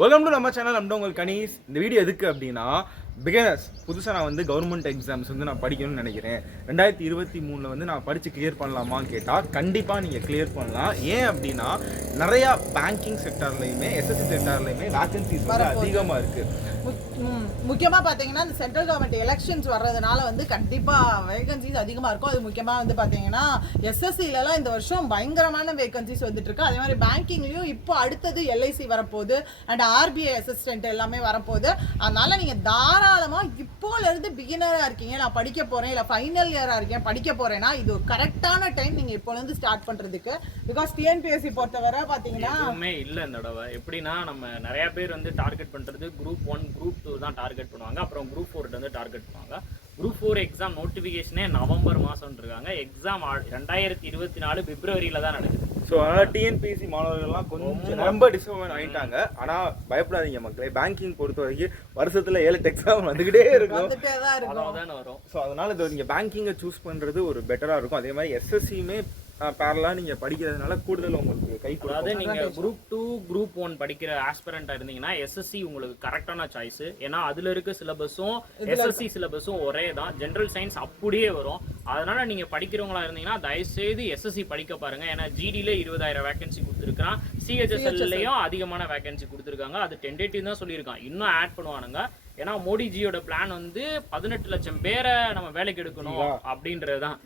Welcome to நம்ம channel. நம்ம உங்கள் கணேஷ். இந்த வீடியோ எதுக்கு அப்படின்னா, பிகினர்ஸ் புதுசாக நான் வந்து கவர்மெண்ட் எக்ஸாம்ஸ் வந்து நான் படிக்கணும்னு நினைக்கிறேன். 2023 வந்து நான் படித்து கிளியர் பண்ணலாமான்னு கேட்டால் கண்டிப்பாக நீங்கள் கிளியர் பண்ணலாம். ஏன் அப்படின்னா நிறையா பேங்கிங் செக்டார்லையுமே எஸ்எஸ்சி செக்டார்லையுமே வேகன்சிஸ் வந்து அதிகமாக இருக்குது. முக்கியமாக பார்த்தீங்கன்னா இந்த சென்ட்ரல் கவர்மெண்ட் எலெக்ஷன்ஸ் வர்றதுனால வந்து கண்டிப்பாக வேகன்சிஸ் அதிகமாக இருக்கும். அது முக்கியமாக வந்து பார்த்தீங்கன்னா எஸ்எஸ்சிலலாம் இந்த வருஷம் பயங்கரமான வேகன்சிஸ் வந்துட்டு இருக்கு. அதே மாதிரி பேங்கிங்லேயும் இப்போ அடுத்தது எல்ஐசி வரப்போகுது அண்ட் ஆர்பிஐ அசிஸ்டன்ட் எல்லாமே வரப்போகுது. அதனால நீங்கள் தாராளமாக இப்போலேருந்து பிகினராக இருக்கீங்க, நான் படிக்க போகிறேன், இல்லை ஃபைனல் இயராக இருக்கேன் படிக்க போகிறேன்னா இது கரெக்டான டைம் நீங்கள் இப்போலேருந்து ஸ்டார்ட் பண்ணுறதுக்கு. பிகாஸ் டிஎன்பிஎஸ்சி பொறுத்தவரை பார்த்தீங்கன்னா இல்லை இந்த தடவை எப்படின்னா நம்ம நிறைய பேர் வந்து டார்கெட் பண்ணுறது குரூப் 1 குரூப் 2 தான் டார்கெட் பண்ணுவாங்க. அப்புறம் குரூப் 4 வந்து டார்கெட் பண்ணுவாங்க. குரூப் 4 எக்ஸாம் நோட்டிஃபிகேஷனே நவம்பர் மாதம் இருக்காங்க. எக்ஸாம் 2024 பிப்ரவரியில் தான் நடக்குது. ஸோ அதனால் டிஎன்பிஎஸ்சி மாணவர்கள்லாம் கொஞ்சம் ரொம்ப டிசப்பாயின்ட் ஆகிட்டாங்க. ஆனால் பயப்படாதீங்க மக்களே, பேங்கிங் பொறுத்த வரைக்கும் வருஷத்தில் 7 எக்ஸாம் வந்துக்கிட்டே இருக்கும். வரும். ஸோ அதனால் இது நீங்கள் பேங்கிங்கை சூஸ் பண்ணுறது ஒரு பெட்டராக இருக்கும். அதே மாதிரி எஸ்எஸ்சியுமே பேரலாக நீங்கள் படிக்கிறதுனால கூடுதல் உங்களுக்கு கை கொடுக்கும். அதாவது நீங்கள் குரூப் 2 குரூப் 1 படிக்கிற ஆஸ்பிரண்ட்டாக இருந்தீங்கன்னா எஸ்எஸ்சி உங்களுக்கு கரெக்டான சாய்ஸ். ஏன்னா அதில் இருக்க சிலபஸும் எஸ்எஸ்சி சிலபஸும் ஒரே தான். ஜென்ரல் சயின்ஸ் அப்படியே வரும். அதனால நீங்கள் படிக்கிறவங்களா இருந்தீங்கன்னா தயவுசெய்து எஸ்எஸ்சி படிக்க பாருங்க. ஏன்னா ஜிடியில் 20,000 வேகன்சி கொடுத்துருக்கான், சிஹெச்எஸ்எல்லையும் அதிகமான வேகன்சி கொடுத்துருக்காங்க. அது டென்டேட்டிவ் தான் சொல்லியிருக்கான், இன்னும் ஆட் பண்ணுவானுங்க. ஏன்னா மோடிஜியோட பிளான் வந்து 18 லட்சம் பேரை நம்ம வேலைக்கு எடுக்கணும் அப்படின்றதுதான்.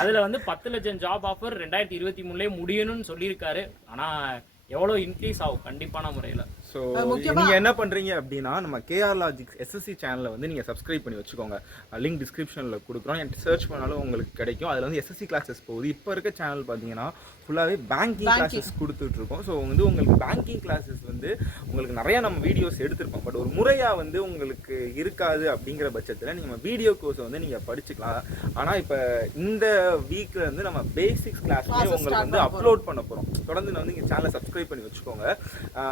அதுல வந்து 10 லட்சம் ஜாப் ஆஃபர் 2023 முடியணும்னு சொல்லியிருக்காரு. ஆனா எவ்வளவு இன்க்ரீஸ் ஆகும் கண்டிப்பான முறையில். ஸோ நீங்கள் என்ன பண்ணுறீங்க அப்படின்னா, நம்ம kaneeshreenalogics எஸ்எஸ்சி சேனலை வந்து நீங்கள் சப்ஸ்கிரைப் பண்ணி வச்சுக்கோங்க. லிங்க் டிஸ்கிரிப்ஷனில் கொடுக்குறோம். எனக்கு சர்ச் பண்ணாலும் உங்களுக்கு கிடைக்கும். அதில் வந்து எஸ்எஸ்சி கிளாஸஸ் போகுது. இப்போ இருக்க சேனல் பார்த்தீங்கன்னா ஃபுல்லாகவே பேங்கிங் கிளாஸஸ் கொடுத்துட்ருக்கோம். ஸோ வந்து உங்களுக்கு பேங்கிங் கிளாஸஸ் வந்து உங்களுக்கு நிறையா நம்ம வீடியோஸ் எடுத்திருப்போம். பட் ஒரு முறையாக வந்து உங்களுக்கு இருக்காது. அப்படிங்கிற பட்சத்தில் நீங்கள் வீடியோ கோர்ஸை வந்து நீங்கள் படிச்சுக்கலாம். ஆனால் இப்போ இந்த வீக்கில் வந்து நம்ம பேசிக்ஸ் கிளாஸ் வந்து உங்களுக்கு வந்து அப்லோட் பண்ண போகிறோம். தொடர்ந்து நான் வந்து இங்கே சேனலை சப்ஸ்கிரைப் பண்ணி வச்சுக்கோங்க.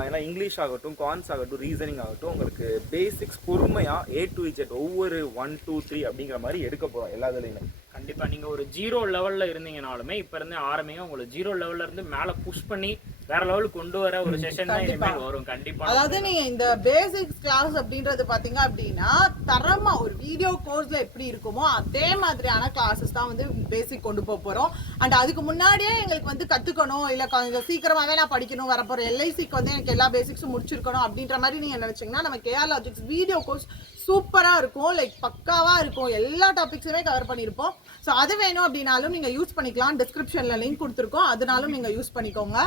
ஏன்னா இங்கிலீஷ் ஆகட்டும், கான்ஸ் ஆகட்டும், ரீசனிங் ஆகட்டும், உங்களுக்கு பேசிக்ஸ் பொறுமையாக A to Z ஒவ்வொரு 1 2 3 அப்படிங்கிற மாதிரி எடுக்க போகிறோம் எல்லா இதுலையுமே. கண்டிப்பாக நீங்கள் ஒரு 0 லெவலில் இருந்தீங்கனாலுமே இப்போ இருந்து ஆரம்பிங்க. உங்களுக்கு 0 லெவலில் இருந்து மேலே புஷ் பண்ணி வேற லெவலுக்கு கொண்டு வர ஒரு செஷன் தான் இனிமேல் வரும். கண்டிப்பாக அதாவது நீங்கள் இந்த பேசிக்ஸ் கிளாஸ் அப்படின்றது பார்த்தீங்க அப்படின்னா தரமாக ஒரு வீடியோ கோர்ஸில் எப்படி இருக்குமோ அதே மாதிரியான கிளாஸஸ் தான் வந்து பேசிக் கொண்டு போக போகிறோம். அண்ட் அதுக்கு முன்னாடியே எங்களுக்கு வந்து கற்றுக்கணும், இல்லை கொஞ்சம் சீக்கிரமாகவே நான் படிக்கணும், வரப்போகிற எல்ஐசிக்கு வந்து எனக்கு எல்லா பேசிக்ஸும் முடிச்சிருக்கணும் அப்படின்ற மாதிரி நீங்கள் நினச்சிங்கன்னா நம்ம kaneeshreenalogics வீடியோ கோர்ஸ் சூப்பராக இருக்கும். லைக் பக்காவாக இருக்கும். எல்லா டாபிக்ஸுமே கவர் பண்ணியிருப்போம். ஸோ அது வேணும் அப்படின்னாலும் நீங்கள் யூஸ் பண்ணிக்கலாம். டிஸ்கிரிப்ஷனில் லிங்க் கொடுத்துருக்கோம், அதனாலும் நீங்கள் யூஸ் பண்ணிக்கோங்க.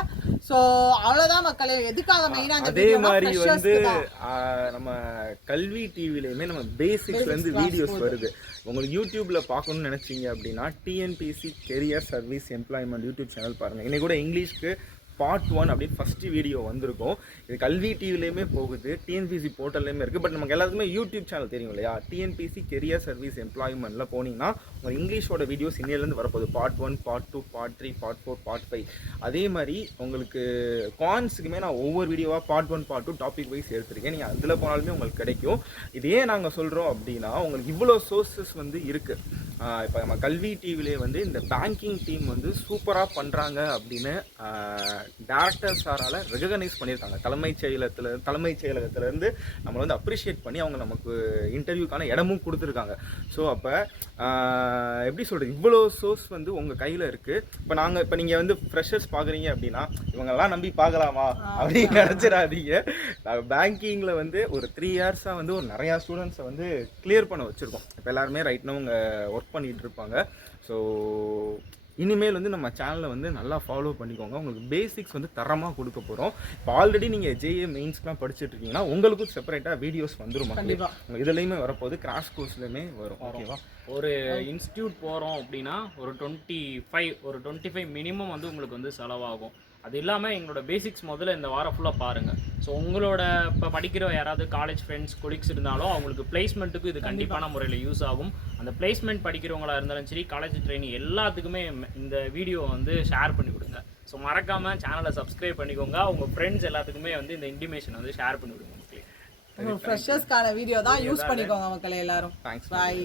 ஸோ அவ்வளோதான் மக்களே. எதுக்காக மெயினாக அதே மாதிரி வந்து நம்ம கல்வி டிவிலையுமே நம்ம பேசிக்ஸ்லேருந்து வீடியோஸ் வருது. உங்களுக்கு யூடியூப்பில் பார்க்கணும்னு நினச்சிங்க அப்படின்னா TNPSC career service employment YouTube channel பாருங்கள். இன்னைக்கு கூட இங்கிலீஷ்க்கு பார்ட் 1 அப்படின்னு ஃபஸ்ட்டு வீடியோ வந்திருக்கும். இது கல்வி டிவிலையுமே போகுது, டிஎன்பிஎஸ்சி போர்ட்டல்லையுமே இருக்குது. பட் நமக்கு எல்லாத்துக்குமே யூடியூப் சேனல் தெரியும் இல்லையா? டிஎன்பிஎஸ்சி கெரியர் சர்வீஸ் எம்ப்ளாய்மெண்ட்டில் போனீங்கன்னா உங்கள் இங்கிலீஷோட வீடியோஸ் இன்னிலேருந்து வரப்போகுது. Part 1, part 2, part 3, part 4, part 5. அதே மாதிரி உங்களுக்கு கான்ஸுக்குமே நான் ஒவ்வொரு வீடியோவாக பார்ட் 1, பார்ட் 2 டாபிக் வைஸ் எடுத்துருக்கேன். நீங்கள் அதில் போனாலுமே உங்களுக்கு கிடைக்கும். இது ஏன் நாங்கள் சொல்கிறோம் அப்படின்னா, உங்களுக்கு இவ்வளோ சோர்ஸஸ் வந்து இருக்குது. இப்போ நம்ம கல்வி டிவிலே வந்து இந்த பேங்கிங் டீம் வந்து சூப்பராக பண்ணுறாங்க அப்படின்னு டேரக்டர் சாரால் ரெகனைஸ் பண்ணியிருக்காங்க. தலைமைச் செயலகத்திலேருந்து நம்மளை வந்து அப்ரிஷியேட் பண்ணி அவங்க நமக்கு இன்டர்வியூக்கான இடமும் கொடுத்துருக்காங்க. ஸோ அப்போ எப்படி சொல்கிறது, இவ்வளோ சோர்ஸ் வந்து உங்கள் கையில் இருக்குது. இப்போ நீங்கள் வந்து ஃப்ரெஷர்ஸ் பார்க்குறீங்க அப்படின்னா இவங்கெல்லாம் நம்பி பார்க்கலாமா அப்படின்னு நினச்சிடாதீங்க. நாங்கள் பேங்கிங்கில் வந்து ஒரு 3 இயர்ஸாக வந்து ஒரு நிறையா ஸ்டூடெண்ட்ஸை வந்து கிளியர் பண்ண வச்சுருக்கோம். இப்போ எல்லாருமே ரைட்னா அவங்க ஒர்க் பண்ணிகிட்டு இருப்பாங்க. ஸோ இனிமேல் வந்து நம்ம சேனலில் வந்து நல்லா ஃபாலோ பண்ணிக்கோங்க. உங்களுக்கு பேசிக்ஸ் வந்து தரமாக கொடுக்க போகிறோம். இப்போ ஆல்ரெடி நீங்கள் ஜேஏ மெயின்ஸ்க்குலாம் படிச்சுட்டு இருக்கீங்கன்னா உங்களுக்கும் செப்பரேட்டாக வீடியோஸ் வந்துடும். கண்டிப்பாக இதுலேயுமே வரப்போகுது, கிராஷ் கோர்ஸ்லேயுமே வரும். ஓகேவா? ஒரு இன்ஸ்டியூட் போகிறோம் அப்படின்னா ஒரு 25 மினிமம் வந்து உங்களுக்கு வந்து செலவாகும். அது இல்லாமல் எங்களோட பேசிக்ஸ் முதல்ல இந்த வாரம் ஃபுல்லாக பாருங்கள். ஸோ உங்களோட இப்போ படிக்கிற யாராவது காலேஜ் ஃப்ரெண்ட்ஸ் கொலீக்ஸ் இருந்தாலும் அவங்களுக்கு பிளேஸ்மெண்ட்டுக்கு இது கண்டிப்பான முறையில் யூஸ் ஆகும். அந்த பிளேஸ்மெண்ட் படிக்கிறவங்களா இருந்தாலும் சரி, காலேஜ் ட்ரைனிங் எல்லாத்துக்குமே இந்த வீடியோ வந்து ஷேர் பண்ணி கொடுங்க. ஸோ மறக்காமல் சேனலை சப்ஸ்கிரைப் பண்ணிக்கோங்க. உங்கள் ஃப்ரெண்ட்ஸ் எல்லாத்துக்குமே வந்து இந்த இன்டிமேஷன் வந்து ஷேர் பண்ணி விடுங்க. ஃப்ரெஷர்ஸ்க்கான வீடியோ தான், யூஸ் பண்ணிக்கோங்க மக்களே எல்லாரும். தேங்க்ஸ். பாய்.